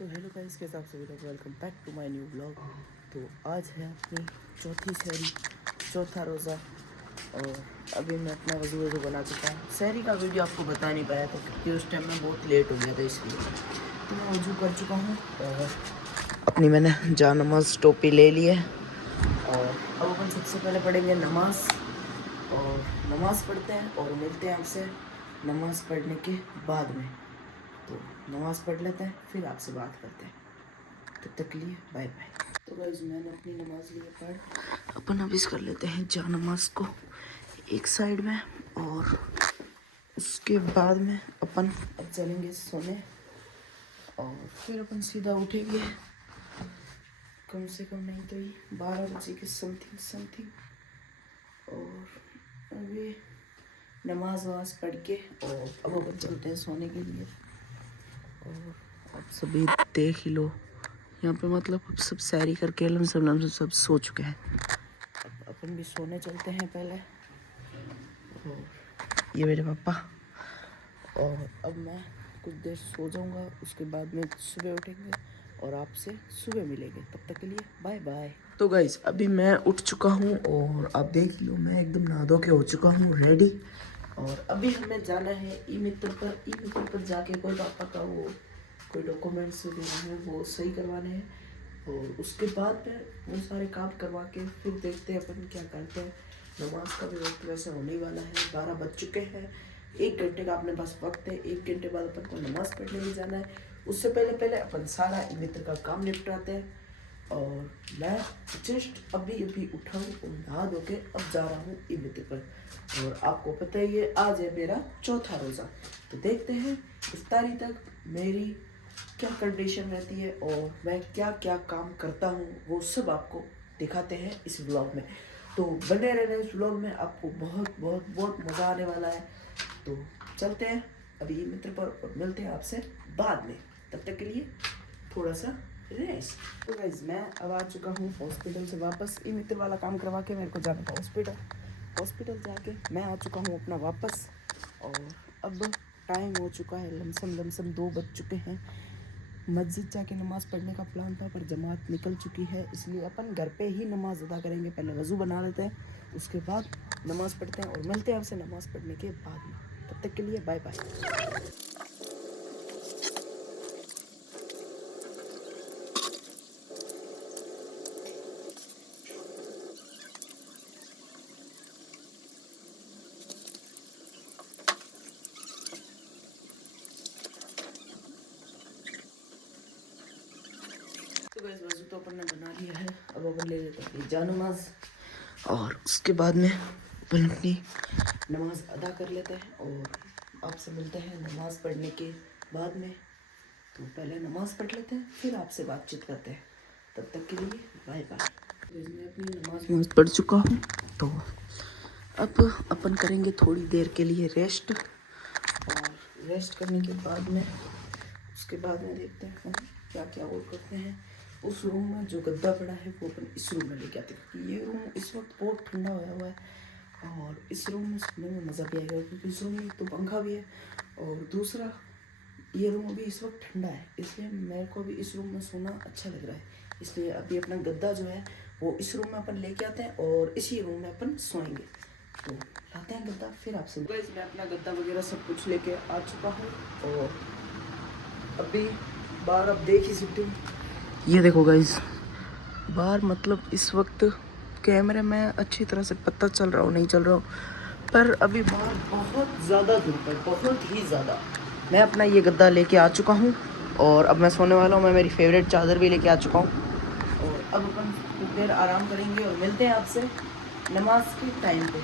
तो hello guys, के हिसाब से welcome back to my new blog. तो आज है अपनी चौथी सहरी, चौथा रोज़ा। और अभी मैं अपना वज़ू बना चुका हूँ। सहरी का वीडियो आपको बता नहीं पाया था क्योंकि उस टाइम में बहुत लेट हो गया था, इसलिए तो मैं वज़ू कर चुका हूँ और अपनी मैंने जा नमाज टोपी ले ली है। और अब अपन सबसे पहले पढ़ेंगे नमाज, और नमाज़ पढ़ते हैं और मिलते हैं आपसे नमाज़ पढ़ने के बाद में। तो नमाज़ पढ़ लेते हैं, फिर आपसे बात करते हैं। तब तक के लिए बाय बाय। तो गाइस, मैंने अपनी नमाज ली है पढ़। अपन अब इस कर लेते हैं जा नमाज को एक साइड में, और उसके बाद में अपन अब चलेंगे सोने। और फिर अपन सीधा उठेंगे कम से कम नहीं तो ही 12 बजे के समथिंग। और अभी नमाज वमाज पढ़ के और अब अपन चलते हैं सोने के लिए। और अब सभी देख ही लो, यहाँ पे मतलब अब सब सैरी करके सब सो चुके हैं। अब अपन भी सोने चलते हैं पहले। और ये मेरे पापा। और अब मैं कुछ देर सो जाऊंगा, उसके बाद में सुबह उठेंगे और आपसे सुबह मिलेंगे। तब तक के लिए बाय बाय। तो गाइस, अभी मैं उठ चुका हूँ और आप देख लो मैं एकदम नहा धो के हो चुका हूँ रेडी। और अभी हमें जाना है ई मित्र पर जाके कोई पापा का कोई डॉक्यूमेंट्स वगैरह हैं वो सही करवाने हैं। और उसके बाद में वो सारे काम करवा के फिर देखते हैं अपन क्या करते हैं। नमाज का भी वक्त वैसे होने ही वाला है, 12 बज चुके हैं। 1 घंटे का अपने पास वक्त है, 1 घंटे बाद अपन को नमाज पढ़ने भी जाना है। उससे पहले अपन सारा ई मित्र का काम निपटाते हैं। और मैं जस्ट अभी उठा हूँ और नहा धो के अब जा रहा हूँ ई मित्र पर। और आपको पता ही है आज है मेरा चौथा रोज़ा। तो देखते हैं इफ्तारी तक मेरी क्या कंडीशन रहती है और मैं क्या क्या काम करता हूँ, वो सब आपको दिखाते हैं इस व्लॉग में। तो बने रहने इस व्लॉग में, आपको बहुत बहुत बहुत मज़ा आने वाला है। तो चलते हैं अभी ई मित्र पर और मिलते हैं आपसे बाद में। तब तक के लिए थोड़ा सा रेस्ट। तो गाइस, मैं अब आ चुका हूँ हॉस्पिटल से वापस। ई मित्र वाला काम करवा के मेरे को जाना था हॉस्पिटल जाके मैं आ चुका हूँ अपना वापस। और अब टाइम हो चुका है लमसम 2 बज चुके हैं। मस्जिद जाके नमाज़ पढ़ने का प्लान था पर जमात निकल चुकी है, इसलिए अपन घर पे ही नमाज़ अदा करेंगे। पहले वज़ू बना लेते हैं, उसके बाद नमाज़ पढ़ते हैं और मिलते हैं आपसे नमाज़ पढ़ने के बाद में। तब तक के लिए बाय बाय। तो गाइस, वज़ू तो अपन ने बना लिया है, अब अपन ले लेते हैं जा नमाज। और उसके बाद में अपन अपनी नमाज अदा कर लेते हैं और आपसे मिलते हैं नमाज पढ़ने के बाद में। तो पहले नमाज पढ़ लेते हैं, फिर आपसे बातचीत करते हैं। तब तक के लिए बाय बाय। मैं अपनी नमाज पढ़ चुका हूँ, तो अब अपन करेंगे थोड़ी देर के लिए रेस्ट। और रेस्ट करने के बाद में उसके बाद में देखते हैं क्या क्या और करते हैं। उस रूम में जो गद्दा पड़ा है वो अपन इस रूम में लेके आते हैं, क्योंकि ये रूम इस वक्त बहुत ठंडा होया हुआ है और इस रूम में सोने में मज़ा भी आएगा, क्योंकि इस रूम में तो पंखा भी है और दूसरा ये रूम अभी इस वक्त ठंडा है, इसलिए मेरे को भी इस रूम में सोना अच्छा लग रहा है। इसलिए अभी अपना गद्दा जो है वो इस रूम में अपन लेके आते हैं और इसी रूम में अपन सोएंगे। तो लाते हैं गद्दा, फिर आपसे मैं अपना गद्दा वगैरह सब कुछ लेके आ चुका हूँ। और अभी बाहर आप देख ही सकते हो, ये देखो गाइस, बाहर मतलब इस वक्त कैमरे में अच्छी तरह से पता चल रहा हो नहीं चल रहा हो, पर अभी बाहर बहुत ज़्यादा धूप है, बहुत ही ज़्यादा। मैं अपना ये गद्दा लेके आ चुका हूँ और अब मैं सोने वाला हूँ। मैं मेरी फेवरेट चादर भी लेके आ चुका हूँ और अब अपन कुछ देर आराम करेंगे और मिलते हैं आपसे नमाज के टाइम पे।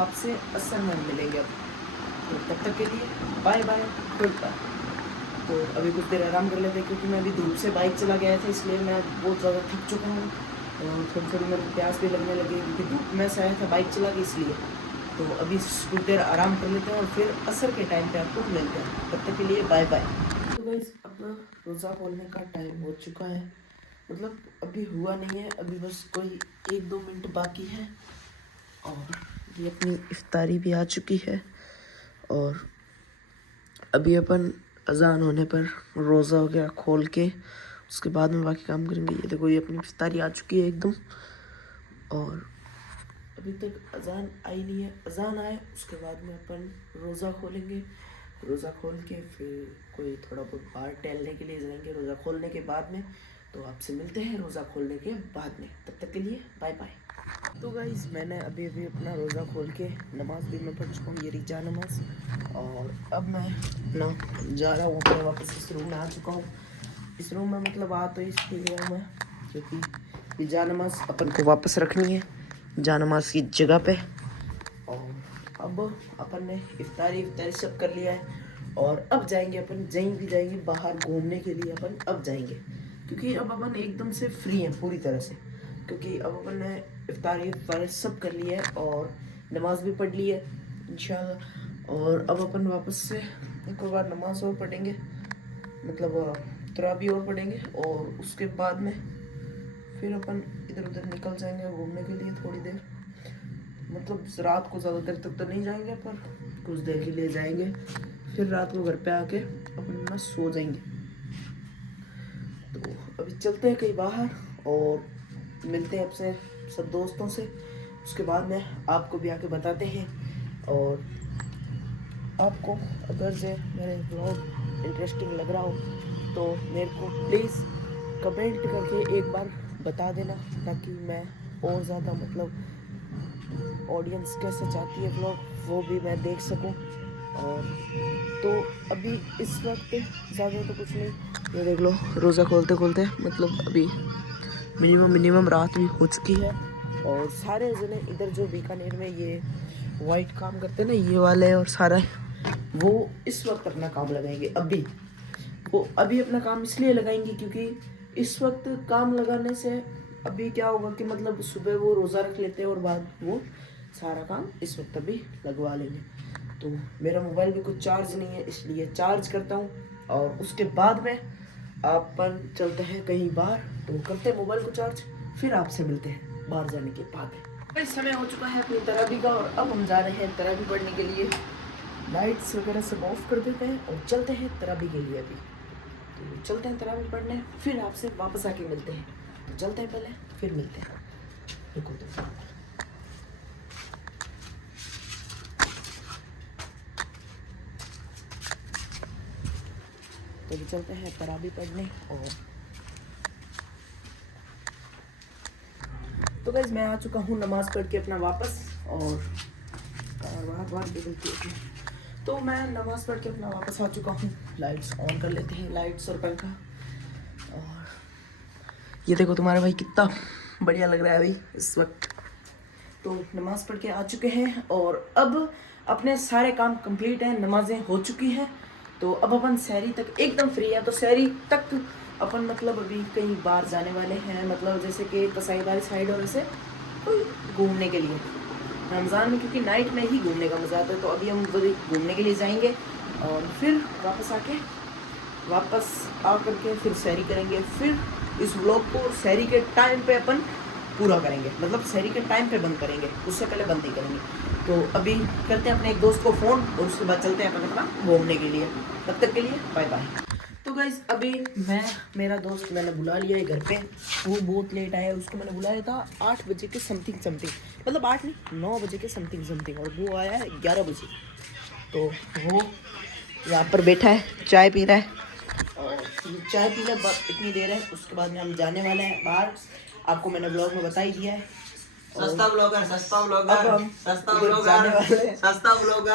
आपसे असर में मिलेंगे अब। तो तब तक के लिए बाय बाय, गुड बाय। तो अभी कुछ देर आराम कर लेते हैं, क्योंकि मैं अभी धूप से बाइक चला गया था, इसलिए मैं बहुत ज़्यादा थक चुका हूँ और थोड़ी मेरे को प्यास भी लगने लगी, क्योंकि धूप में से आया था बाइक चला के, इसलिए। तो अभी कुछ देर आराम कर लेते हैं और फिर असर के टाइम पे आपको मिलते हैं। तब तक के लिए बाय बाय। तो गाइस, अब रोज़ा खोलने का टाइम हो चुका है, मतलब अभी हुआ नहीं है, अभी बस कोई 1-2 मिनट बाकी है। और ये अपनी इफ्तारी भी आ चुकी है और अभी अपन अजान होने पर रोज़ा वगैरह खोल के उसके बाद में बाकी काम करेंगे। ये देखो, ये अपनी इफ्तारी आ चुकी है एकदम, और अभी तक अजान आई नहीं है। अजान आए उसके बाद में अपन रोज़ा खोलेंगे। रोज़ा खोल के फिर कोई थोड़ा बहुत बाहर टहलने के लिए जाएंगे रोज़ा खोलने के बाद में। तो आपसे मिलते हैं रोज़ा खोलने के बाद में, तब तक के लिए बाय बाय। तो गाइस, मैंने अभी अभी अपना रोज़ा खोल के नमाज़ भी मैं पढ़ चुका हूँ, ये रिजा नमाज, और अब मैं अपना जा रहा हूँ अपने वापस इस रूम में आ चुका हूँ। इस रूम में मतलब आ तो इसलिए गया मैं क्योंकि ये जा नमाज अपन को वापस रखनी है जा नमाज की जगह पे। और अब अपन ने इफ्तारी सब कर लिया है, और अब जाएंगे अपन, कहीं भी जाएंगे बाहर घूमने के लिए। अपन अब जाएंगे क्योंकि अब अपन एकदम से फ्री हैं पूरी तरह से, क्योंकि अब अपन ने इफ्तारी सब कर लिया है और नमाज भी पढ़ ली है इंशाल्लाह। और अब अपन वापस से एक बार नमाज और पढ़ेंगे, मतलब तरावी और पढ़ेंगे, और उसके बाद में फिर अपन इधर उधर निकल जाएंगे घूमने के लिए थोड़ी देर। मतलब रात को ज़्यादा देर तक तो नहीं जाएंगे, पर कुछ देर के लिए जाएंगे, फिर रात को घर पे आके अपन ना सो जाएंगे। तो अभी चलते हैं कहीं बाहर और मिलते हैं अपने सब दोस्तों से। उसके बाद में आपको भी आके बताते हैं, और आपको अगर से मेरे ब्लॉग इंटरेस्टिंग लग रहा हो तो मेरे को प्लीज़ कमेंट करके एक बार बता देना, ताकि मैं और ज़्यादा मतलब ऑडियंस कैसे चाहती है ब्लॉग वो भी मैं देख सकूं। और तो अभी इस वक्त ज़्यादा तो कुछ नहीं, ये देख लो रोज़ा खोलते खोलते मतलब अभी मिनिमम रात भी हो चुकी है। और सारे जने इधर जो बीकानेर में ये वाइट काम करते हैं ना, ये वाले और सारा, वो इस वक्त अपना काम लगाएंगे। वो अभी अपना काम इसलिए लगाएंगे क्योंकि इस वक्त काम लगाने से अभी क्या होगा कि मतलब सुबह वो रोज़ा रख लेते हैं और बाद वो सारा काम इस वक्त अभी लगवा लेंगे। तो मेरा मोबाइल भी कुछ चार्ज नहीं है, इसलिए चार्ज करता हूँ, और उसके बाद में अपन चलते हैं कहीं बाहर, तो करते हैं मोबाइल को चार्ज, फिर आपसे मिलते हैं बाहर जाने के बाद। इस समय हो चुका है अपनी तरावी का, और अब हम जा रहे हैं तरावी पढ़ने के लिए। लाइट्स वगैरह सब ऑफ कर देते हैं और चलते हैं तरावी के लिए। अभी तो चलते हैं तरावी पढ़ने, फिर आपसे वापस आके मिलते हैं। तो चलते हैं पहले, फिर मिलते हैं। रुको तो भी चलते हैं तरावी पढ़ने। और तो गाइस, मैं आ चुका हूँ नमाज पढ़ के अपना वापस, और बाहर बदलती है। तो मैं नमाज पढ़ के अपना वापस आ चुका हूँ। लाइट्स ऑन कर लेते हैं, लाइट्स और पंखा। और ये देखो तुम्हारा भाई कितना बढ़िया लग रहा है अभी इस वक्त। तो नमाज पढ़ के आ चुके हैं, और अब अपने सारे काम कंप्लीट हैं, नमाजें हो चुकी हैं। तो अब अपन सहरी तक एकदम फ्री है। तो सहरी तक अपन मतलब अभी कहीं बाहर जाने वाले हैं, मतलब जैसे कि कसाईबारी साइड और ऐसे कोई घूमने के लिए रमज़ान में, क्योंकि नाइट में ही घूमने का मज़ा आता है। तो अभी हम घूमने के लिए जाएंगे, और फिर वापस आ करके फिर सहरी करेंगे। फिर इस व्लॉग को सहरी के टाइम पे अपन पूरा करेंगे, मतलब सहरी के टाइम पे बंद करेंगे, उससे पहले बंद नहीं करेंगे। तो अभी करते हैं अपने एक दोस्त को फ़ोन, और उसके बाद चलते हैं अपन अपना घूमने के लिए। तब तक के लिए बाय बाय। तो गाइज़, अभी मेरा दोस्त मैंने बुला लिया है घर पे। वो बहुत लेट आया, उसको मैंने बुलाया था 8 बजे के समथिंग, मतलब 8 नहीं 9 बजे के समथिंग, और वो आया है 11 बजे। तो वो यहाँ पर बैठा है, चाय पी रहा है, और चाय पी रहा इतनी देर है। उसके बाद में हम जाने वाले हैं बाहर, आपको मैंने ब्लॉग में बता ही दिया है। सस्ता ब्लॉगर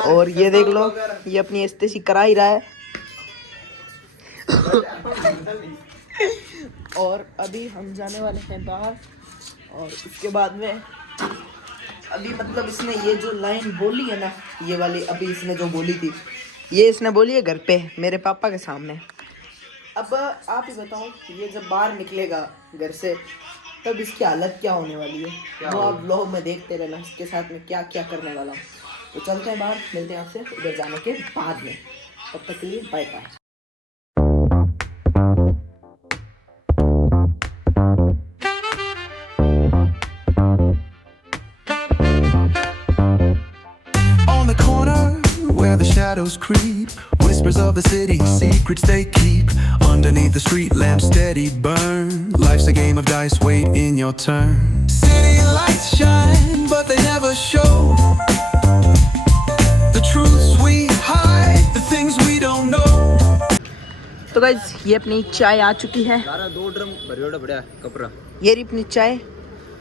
और ये देख लो, ये अपनी एस्तेसी करा ही रहा है। और अभी हम जाने वाले हैं बाहर, और उसके बाद में अभी मतलब इसने ये जो लाइन बोली है ना, ये वाली अभी इसने जो बोली थी, ये इसने बोली है घर पे मेरे पापा के सामने। अब आप ही बताओ, ये जब बाहर निकलेगा घर से तब इसकी हालत क्या होने वाली है, वो आप व्लॉग में देखते रहना इसके साथ में क्या क्या करने वाला हूँ। तो चलते हैं बाहर, मिलते हैं आपसे उधर जाने के बाद में। तब तक के लिए bye bye. On the corner where the shadow shadows creep, whispers of the city, secrets they keep. Underneath the street lamp steady burn. Life's a game of dice, wait in your turn. City lights shine, but they never show the truths we hide, the things we don't know. तो guys ये अपनी चाय आ चुकी है। 2 drum भरियोड़ा बढ़िया कपड़ा। ये रही अपनी चाय।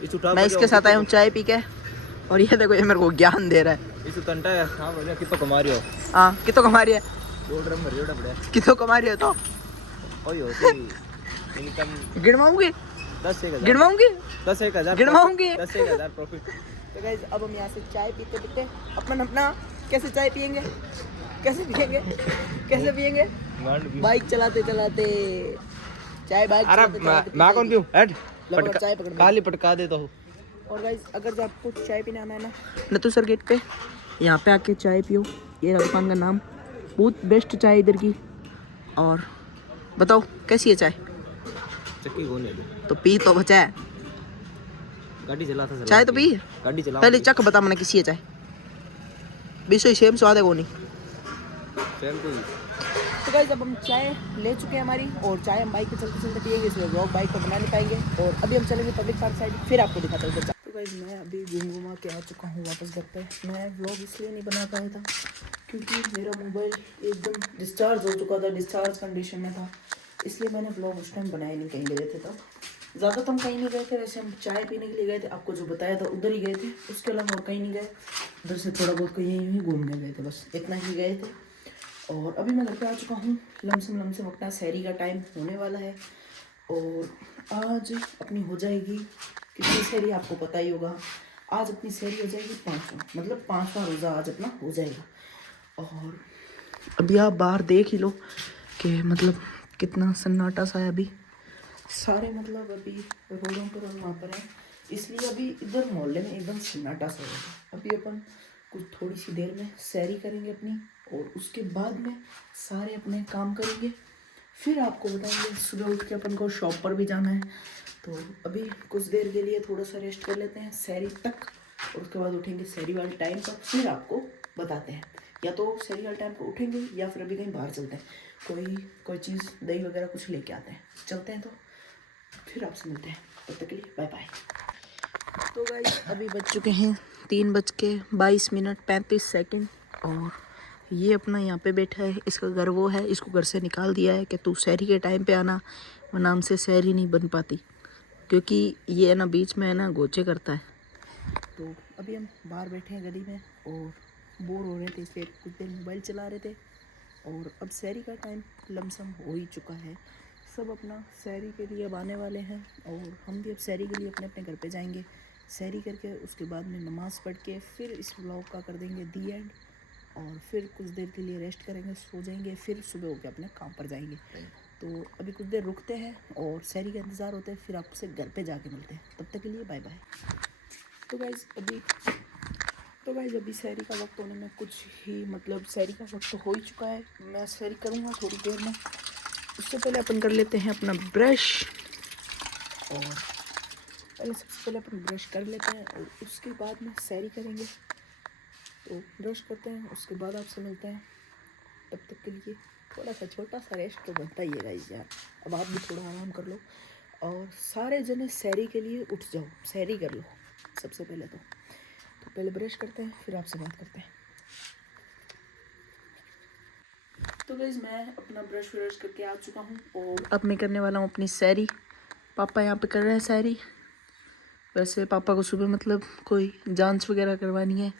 इस उठा मैं इसके साथ आया हूँ चाय पी के। और ये देखो ये मेरे को ज्ञान दे रहा है। इस तंटा है हां बढ़िया कितो कमा रही हो। हाँ कितो कमा रही है। 2 ड्रम भरियोड़ा बढ़िया कितो कमा रही है तो ओए होती इनकम गिनवाऊंगी 10-1000 गिनवाऊंगी 10-1000 गिनवाऊंगी 10-1000 प्रॉफिट। तो गाइस अब हम यहाँ से चाय पीते पीते अपना कैसे चाय पियेंगे कैसे पियेंगे कैसे पियेंगे बाइक चलाते चलाते चाय बाइक अरे मैं कौन पीऊं हट चाय पकड़ काली पटका देता हूं। और गाइस अगर जो आपको चाय पीना आना है ना नतू सर गेट पे यहाँ पे आके चाय पियो। ये रहा दुकान का नाम। बहुत बेस्ट चाय इधर की। और बताओ कैसी है चाय। चक्की कौन है तो पी तो बचा है गाड़ी चलाता चाय तो पी गाड़ी चला पहले चक बता मैंने किसी है चाय बीसो सेम स्वाद है कोनी। सेम तो तो गाइस अब हम चाय ले चुके हैं हमारी और चाय हम बाइक पे चलते चलते पिएंगे। इसमें व्लॉग बाइक पर बना नहीं पाएंगे। और अभी हम चलेंगे पब्लिक पार्क साइड फिर आपको दिखाता हूँ। तो गाइस मैं अभी घूम के आ चुका हूँ वापस घर पे। मैं व्लॉग इसलिए नहीं बना पाया था क्योंकि मेरा मोबाइल एकदम डिस्चार्ज हो चुका था, डिस्चार्ज कंडीशन में था। इसलिए मैंने व्लॉग उस टाइम बनाया नहीं। कहीं गए थे तब ज़्यादा तो हम कहीं नहीं गए थे। वैसे हम चाय पीने के लिए गए थे, आपको जो बताया था उधर ही गए थे। उसके अलावा और कहीं नहीं गए। उधर से थोड़ा बहुत कहीं यूँ ही घूमने गए थे, बस इतना ही गए थे। और अभी मैं घर पे आ चुका हूँ। लमसम अपना सहरी का टाइम होने वाला है और आज अपनी हो जाएगी कितनी सहरी आपको पता ही होगा। आज अपनी सहरी हो जाएगी 5वां, मतलब 5वां रोज़ा आज अपना हो जाएगा। और अभी आप बाहर देख ही लो कि मतलब कितना सन्नाटा सा है अभी। सारे मतलब अभी रोडों पर और वहाँ पर हैं, इसलिए अभी इधर मोहल्ले में एकदम सन्नाटा सा होगा। अभी अपन कुछ थोड़ी सी देर में सैरी करेंगे अपनी और उसके बाद में सारे अपने काम करेंगे। फिर आपको बताएंगे सुबह उठ के अपन को शॉप पर भी जाना है। तो अभी कुछ देर के लिए थोड़ा सा रेस्ट कर लेते हैं सैरी तक और उसके बाद उठेंगे सैरी वाले टाइम पर। फिर आपको बताते हैं या तो सैरी वाले टाइम पर उठेंगे या फिर अभी कहीं बाहर चलते हैं, कोई चीज़ दही वगैरह कुछ लेके आते हैं। चलते हैं तो फिर आपसे मिलते हैं, तब तक के लिए बाय बाय। तो गाइस अभी बज चुके हैं 3:22:35 और ये अपना यहाँ पे बैठा है। इसका घर वो है, इसको घर से निकाल दिया है कि तू सहरी के टाइम पे आना वरना हमसे सहरी नहीं बन पाती, क्योंकि ये है ना बीच में है ना गोचे करता है। तो अभी हम बाहर बैठे हैं गली में और बोर हो रहे थे इसलिए कुछ देर मोबाइल चला रहे थे। और अब सहरी का टाइम लमसम हो ही चुका है। सब अपना सहरी के लिए अब आने वाले हैं और हम भी अब सहरी के लिए अपने अपने घर पे जाएंगे। सहरी करके उसके बाद में नमाज़ पढ़ के फिर इस व्लॉग का कर देंगे दी एंड और फिर कुछ देर के लिए रेस्ट करेंगे, सो जाएंगे, फिर सुबह होकर अपने काम पर जाएंगे। तो अभी कुछ देर रुकते हैं और सहरी का इंतज़ार होता है, फिर आपसे घर पे जाके मिलते हैं। तब तक के लिए बाय बाय। तो गाइज़ अभी सहरी का वक्त होने में कुछ ही मतलब सहरी का वक्त तो हो ही चुका है। मैं सहरी करूँगा थोड़ी देर में। उससे पहले अपन कर लेते हैं अपना ब्रश और सबसे पहले अपन ब्रश कर लेते हैं और उसके बाद में सहरी करेंगे। तो ब्रश करते हैं, उसके बाद आपसे मिलते हैं। तब तक के लिए थोड़ा सा छोटा सा रेस्ट तो बनता ही है गाइस यार। अब आप भी थोड़ा आराम कर लो और सारे जने सहरी के लिए उठ जाओ, सहरी कर लो सबसे पहले। तो पहले ब्रश करते हैं फिर आपसे बात करते हैं। तो गाइस मैं अपना ब्रश व्रश करके आ चुका हूँ और अब मैं करने वाला हूँ अपनी सहरी। पापा यहाँ पे कर रहे हैं सहरी। वैसे पापा को सुबह मतलब कोई जांच वगैरह करवानी है,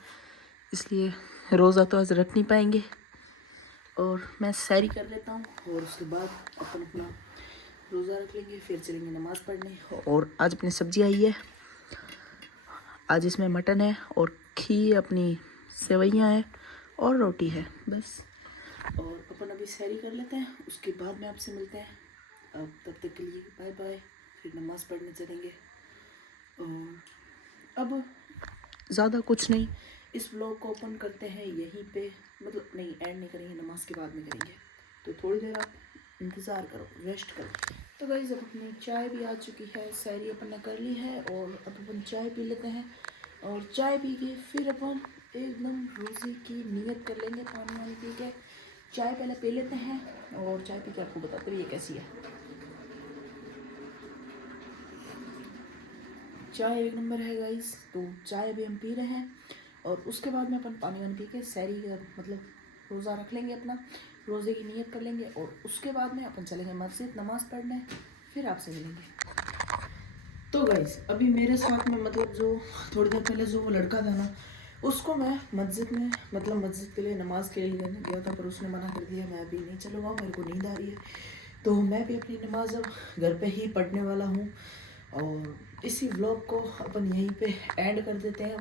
इसलिए रोज़ा तो आज रख नहीं पाएंगे और मैं सहरी कर लेता हूँ और उसके बाद अपन अपना रोज़ा रख लेंगे, फिर चलेंगे नमाज़ पढ़ने। और आज अपनी सब्ज़ी आई है, आज इसमें मटन है और खीर, अपनी सेवइयाँ हैं और रोटी है बस। और अपन अभी सहरी कर लेते हैं, उसके बाद में आपसे मिलते हैं। अब तब तक के लिए बाय बाय, फिर नमाज़ पढ़ने चलेंगे। और अब ज़्यादा कुछ नहीं, इस व्लॉग को ओपन करते हैं यहीं पे, मतलब नहीं एंड नहीं करेंगे, नमाज के बाद में करेंगे। तो थोड़ी देर आप इंतज़ार करो, रेस्ट करो। तो गाइस अब अपनी चाय भी आ चुकी है, सहरी अपन ने कर ली है और अब अपन चाय पी लेते हैं और चाय पी के फिर अपन एकदम रोज़े की नियत कर लेंगे, पानी वानी पी के। चाय पहले पी लेते हैं और चाय पी के आपको बताते हुए ये कैसी है। चाय एक नंबर है गाइस। तो चाय भी हम पी रहे हैं और उसके बाद में अपन पानी वानी पी के सैरी का मतलब रोज़ा रख लेंगे, अपना रोज़े की नियत कर लेंगे और उसके बाद में अपन चलेंगे मस्जिद नमाज़ पढ़ने, फिर आपसे मिलेंगे। तो गाइस अभी मेरे साथ में मतलब जो थोड़ी देर पहले जो वो लड़का था ना, उसको मैं मस्जिद में मतलब मस्जिद के लिए नमाज़ के लिए गया था, पर उसने मना कर दिया, मैं अभी नहीं चलूँगा, मेरे को नींद आ रही है। तो मैं भी अपनी नमाज़ अब घर पे ही पढ़ने वाला हूँ और इसी व्लॉग को अपन यहीं पे एंड कर देते हैं।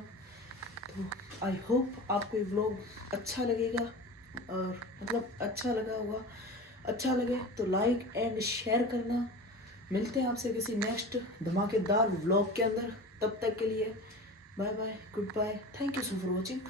तो आई होप आपको ये व्लॉग अच्छा लगेगा और मतलब अच्छा लगा होगा। अच्छा लगे तो लाइक एंड शेयर करना। मिलते हैं आपसे किसी नेक्स्ट धमाकेदार व्लॉग के अंदर। तब तक के लिए bye bye, good bye, thank you so for watching.